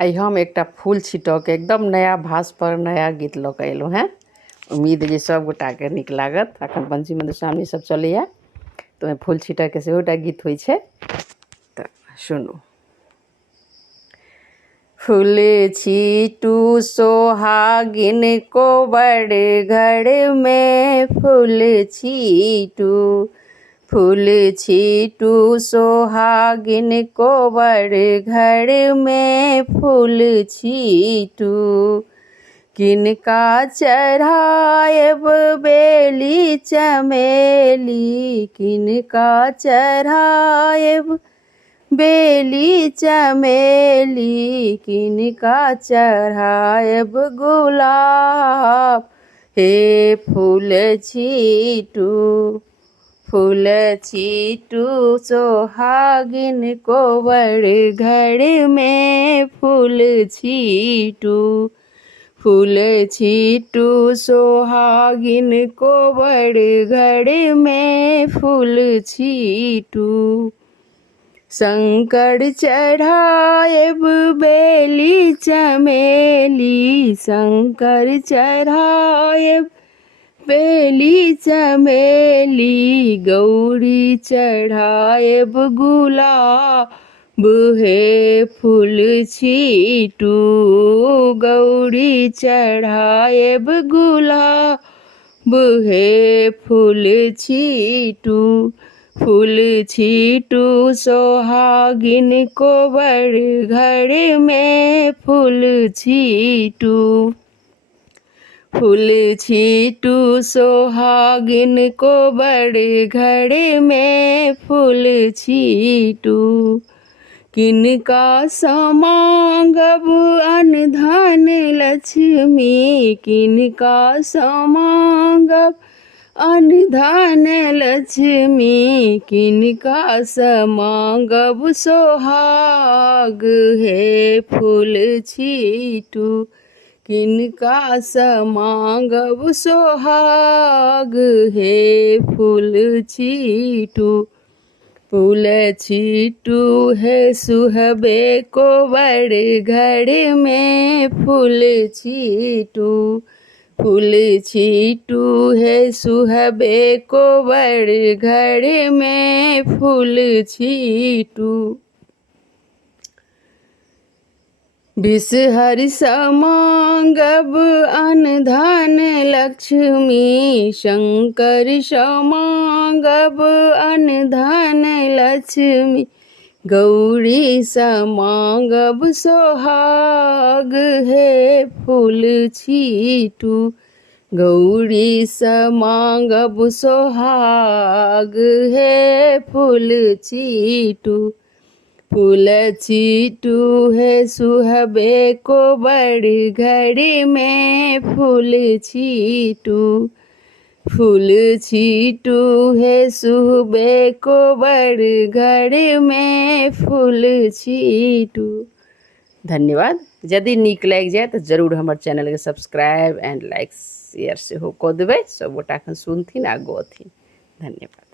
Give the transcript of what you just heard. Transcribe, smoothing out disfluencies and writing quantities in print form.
आई हम एक फूल छिटक के एकदम नया भाष पर नया गीत लऽ के अयलहुँ हैं। उम्मीद जे सब गोटा के नीक लागत। अखन पंचमी मधुश्रावणी सब चलैया तो फूल छिटक के सेहो गीत होइ छै तऽ सुनू। फूल छीटू सोहागिन कोबर घर में फूल छीटू, फूल छीटू सोहागिन कोबर घर में फूल छीटू। किनका चढ़ाएब बेली चमेली, किनका चढ़ाएब बेली चमेली, किनका चढ़ाएब गुलाब। हे फूल छीटू, फूल छीटू सोहागिन कोबर घर में फूल छीटू, फूल छीटू सोहागिन कोबर घर में फूल छीटू। शंकर चढ़ाएब बेली चमेली, शंकर चढ़ाएब बेली चमेली, गौरी चढ़ाएब गुलाब। हे फूल छीटू, गौरी चढ़ाएब गुलाब। हे फूल छीटू, फूल छीटू सोहागिन कोबर घर में फूल छीटू, फूल छीटू सोहागिन कोबर घर में फूल छीटू। किनका समांगब अन्न धन लक्ष्मी, किनका समांगब अन्न धन लक्ष्मी, किनका समांगब सोहाग। हे फूल छीटू, किनका समांगब सोहाग। हे फूल छीटू, फूल छीटू है सुहबे कोबर घर में फूल छीटू, फूल छीटू है सुहबे कोबर घर में फूल छीटू। विष हरि समांगब अन्न धन लक्ष्मी, शंकर समांगब अन्न धन लक्ष्मी, गौरी समांगब सोहाग। हे फूल छीटू, गौरी समांगब सोहाग। हे फूल छीटू, फूल छीटू है सुहबे कोबर घर में फूल छीटू, फूल छीटू है सुहबे कोबर घर में फूल छीटू। धन्यवाद। यदि नीक लागि जाए तो जरूर हमर चैनल के सब्सक्राइब एंड लाइक शेयर से हो कऽ देबै। सब गोटा सुनथिन आ गौथिन। धन्यवाद।